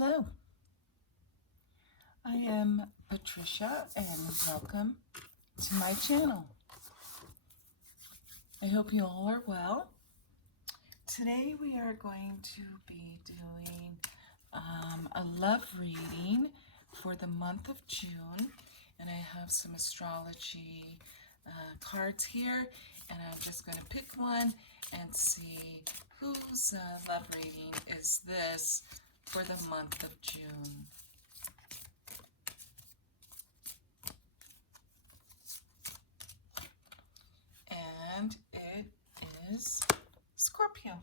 Hello, I am Patricia and welcome to my channel. I hope you all are well. Today we are going to be doing a love reading for the month of June, and I have some astrology cards here, and I'm just going to pick one and see whose love reading is this for the month of June. And it is Scorpio.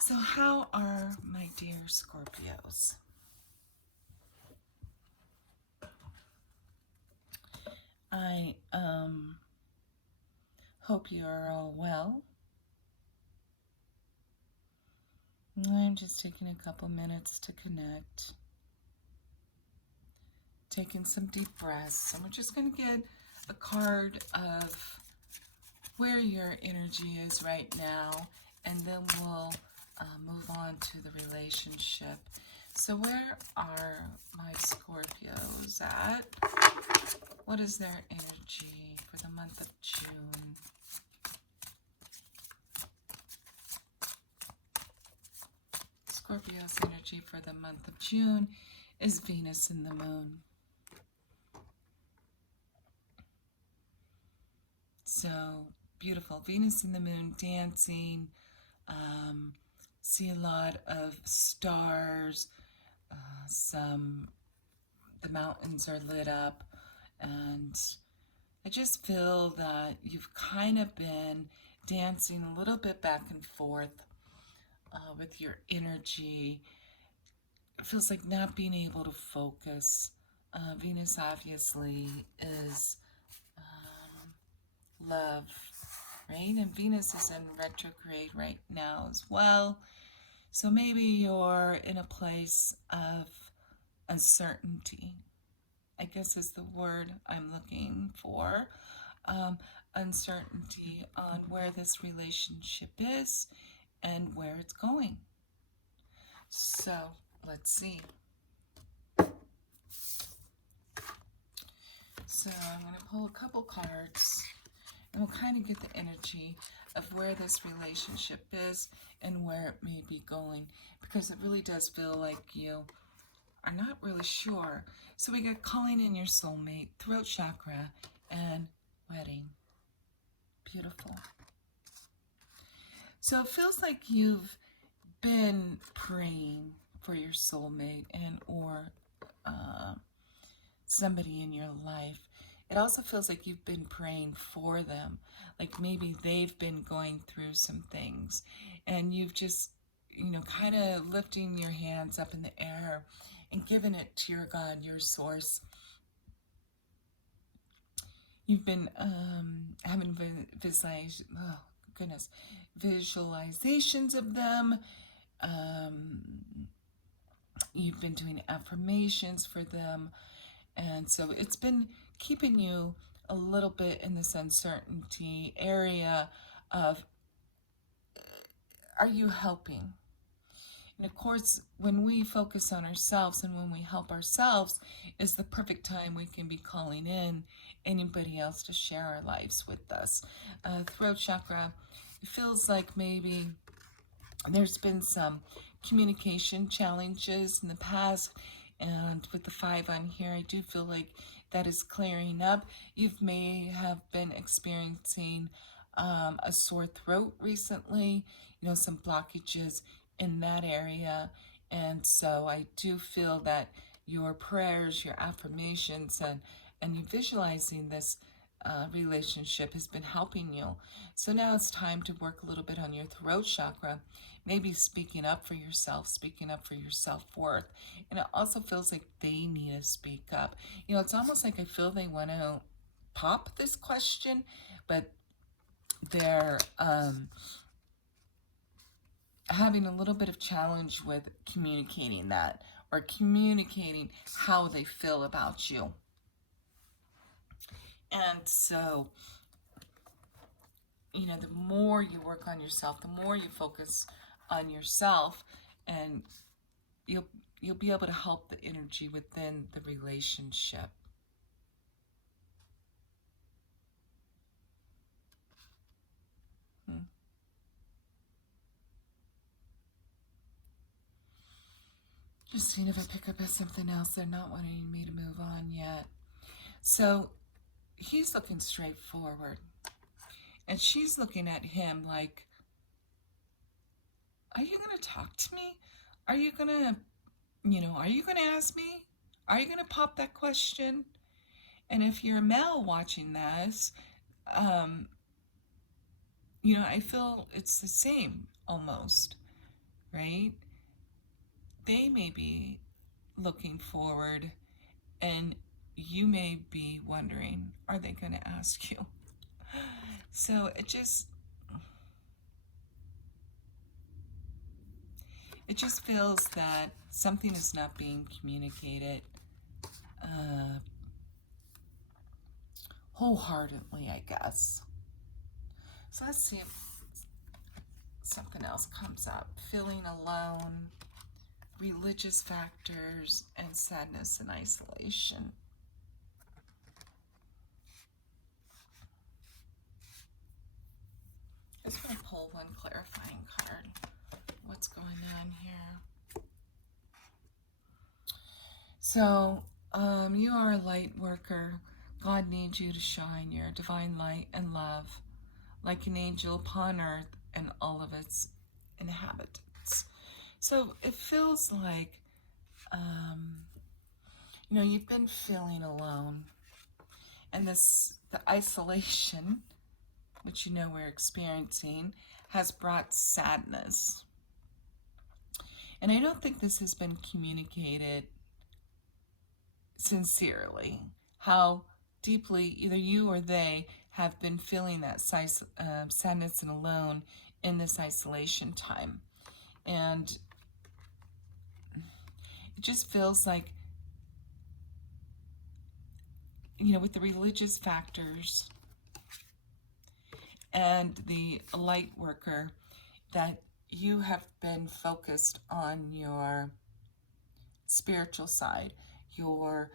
So how are my dear Scorpios? I hope you are all well. I'm just taking a couple minutes to connect. Taking some deep breaths. And we're just going to get a card of where your energy is right now, and then we'll move on to the relationship. So where are my Scorpios at? What is their energy for the month of June? Scorpio's energy for the month of June is Venus in the moon. So beautiful. Venus in the moon dancing. See a lot of stars. The mountains are lit up. And I just feel that you've kind of been dancing a little bit back and forth with your energy. It feels like not being able to focus. Venus obviously is love, right? And Venus is in retrograde right now as well. So maybe you're in a place of uncertainty, I guess is the word I'm looking for. Uncertainty on where this relationship is and where it's going. So let's see. So I'm going to pull a couple cards, and we'll kind of get the energy of where this relationship is and where it may be going, because it really does feel like you are not really sure. So we got calling in your soulmate, throat chakra, and wedding. Beautiful. So it feels like you've been praying for your soulmate and or somebody in your life. It also feels like you've been praying for them. Like maybe they've been going through some things and you've just, kind of lifting your hands up in the air and giving it to your God, your source. You've been having visualizations of them. You've been doing affirmations for them. And so it's been keeping you a little bit in this uncertainty area of, are you helping? And of course, when we focus on ourselves and when we help ourselves is the perfect time we can be calling in anybody else to share our lives with us. Throat chakra, it feels like maybe there's been some communication challenges in the past, and with the 5 on here, I do feel like that is clearing up. You may have been experiencing a sore throat recently, some blockages in that area. And so I do feel that your prayers, your affirmations, and you visualizing this relationship has been helping you. So now it's time to work a little bit on your throat chakra, maybe speaking up for yourself, speaking up for your self-worth. And it also feels like they need to speak up. It's almost like I feel they want to pop this question, but they're having a little bit of challenge with communicating that, or communicating how they feel about you. And so, the more you work on yourself, the more you focus on yourself, and you'll be able to help the energy within the relationship. Just seeing if I pick up at something else. They're not wanting me to move on yet. So he's looking straight forward. And she's looking at him like, are you going to talk to me? Are you going to, are you going to ask me? Are you going to pop that question? And if you're a male watching this, I feel it's the same almost, right? They may be looking forward, and you may be wondering, are they going to ask you? So it just feels that something is not being communicated wholeheartedly, I guess. So let's see if something else comes up. Feeling alone, religious factors, and sadness and isolation. I just want to pull one clarifying card. What's going on here? So, you are a light worker. God needs you to shine your divine light and love like an angel upon earth and all of its inhabitants. So it feels like, you've been feeling alone, and the isolation, which we're experiencing, has brought sadness. And I don't think this has been communicated sincerely, how deeply either you or they have been feeling that sadness and alone in this isolation time. And it just feels like, with the religious factors and the light worker, that you have been focused on your spiritual side, your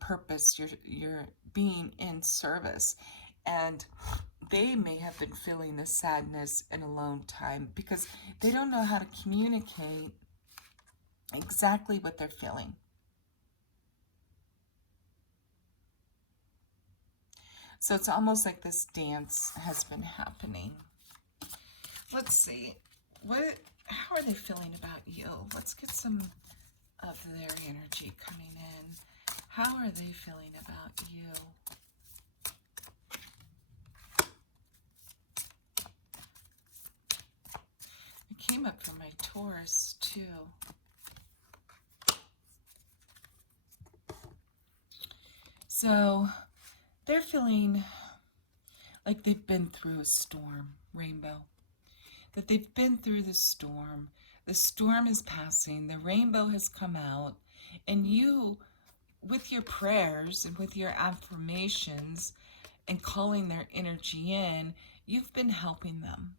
purpose, your being in service. And they may have been feeling the sadness and alone time because they don't know how to communicate exactly what they're feeling. So it's almost like this dance has been happening. Let's see. How are they feeling about you? Let's get some of their energy coming in. How are they feeling about you? It came up for my Taurus too. So they're feeling like they've been through a storm, rainbow. That they've been through the storm. The storm is passing. The rainbow has come out. And you, with your prayers and with your affirmations and calling their energy in, you've been helping them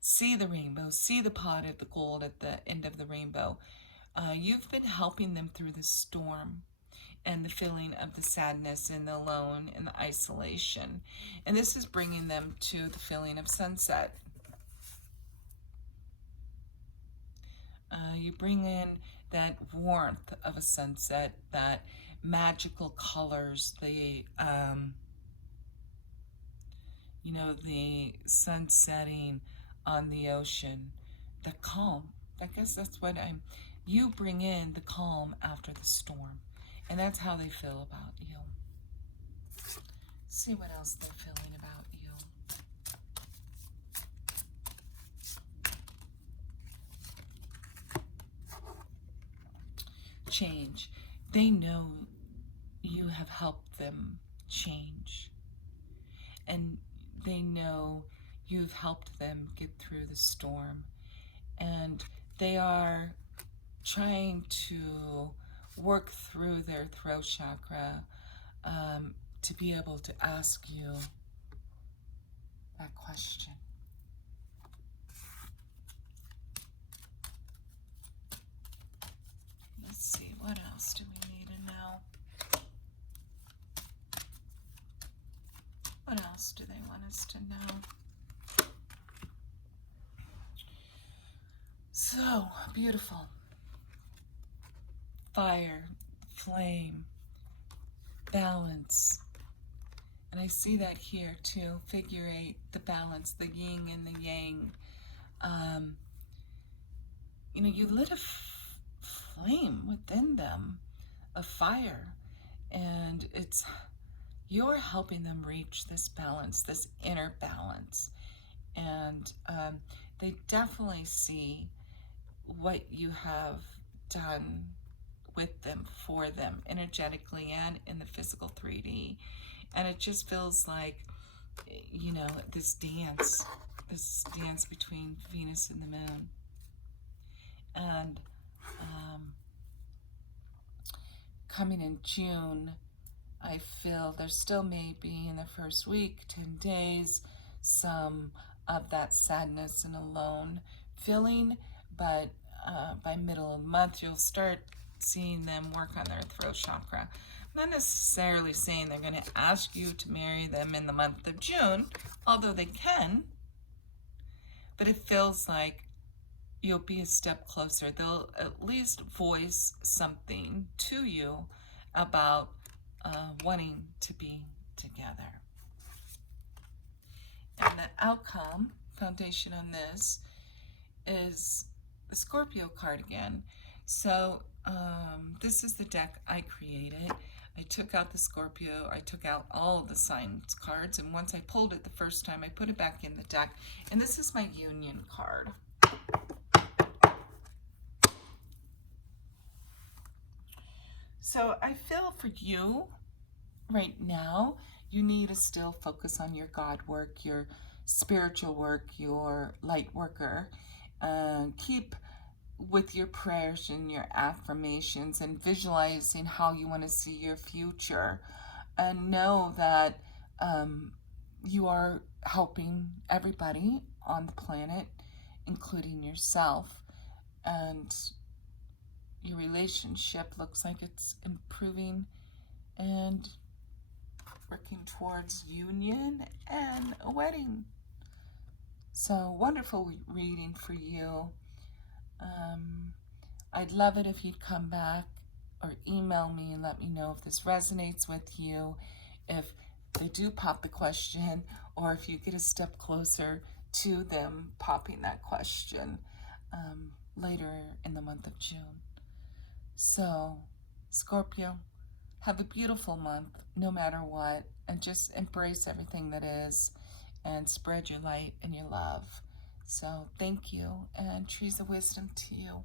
see the rainbow, see the pot of the gold at the end of the rainbow. You've been helping them through the storm and the feeling of the sadness and the alone and the isolation. And this is bringing them to the feeling of sunset. You bring in that warmth of a sunset, that magical colors, the sun setting on the ocean, the calm. I guess that's what you bring in the calm after the storm. And that's how they feel about you. See what else they're feeling about you. Change. They know you have helped them change. And they know you've helped them get through the storm. And they are trying to work through their throat chakra to be able to ask you that question. Let's see, what else do we need to know? What else do they want us to know? So beautiful. Fire, flame, balance. And I see that here too. Figure 8, the balance, the yin and the yang. You know, you lit a flame within them, a fire, and you're helping them reach this balance, this inner balance. And they definitely see what you have done with them, for them, energetically and in the physical 3D. And it just feels like, you know, this dance between Venus and the moon. And coming in June, I feel there still may be in the first week, 10 days, some of that sadness and alone feeling, but by middle of the month, you'll start seeing them work on their throat chakra. Not necessarily saying they're going to ask you to marry them in the month of June, although they can, but it feels like you'll be a step closer. They'll at least voice something to you about wanting to be together. And the outcome, foundation on this, is the Scorpio card again. So this is the deck I created. I took out the Scorpio, I took out all of the signs cards, and once I pulled it the first time, I put it back in the deck. And this is my union card. So I feel for you right now, you need to still focus on your God work, your spiritual work, your light worker. Keep with your prayers and your affirmations and visualizing how you want to see your future. And know that you are helping everybody on the planet, including yourself. And your relationship looks like it's improving and working towards union and a wedding. So wonderful reading for you. I'd love it if you'd come back or email me and let me know if this resonates with you, if they do pop the question, or if you get a step closer to them popping that question later in the month of June. So, Scorpio, have a beautiful month, no matter what, and just embrace everything that is and spread your light and your love. So, thank you, and trees of wisdom to you.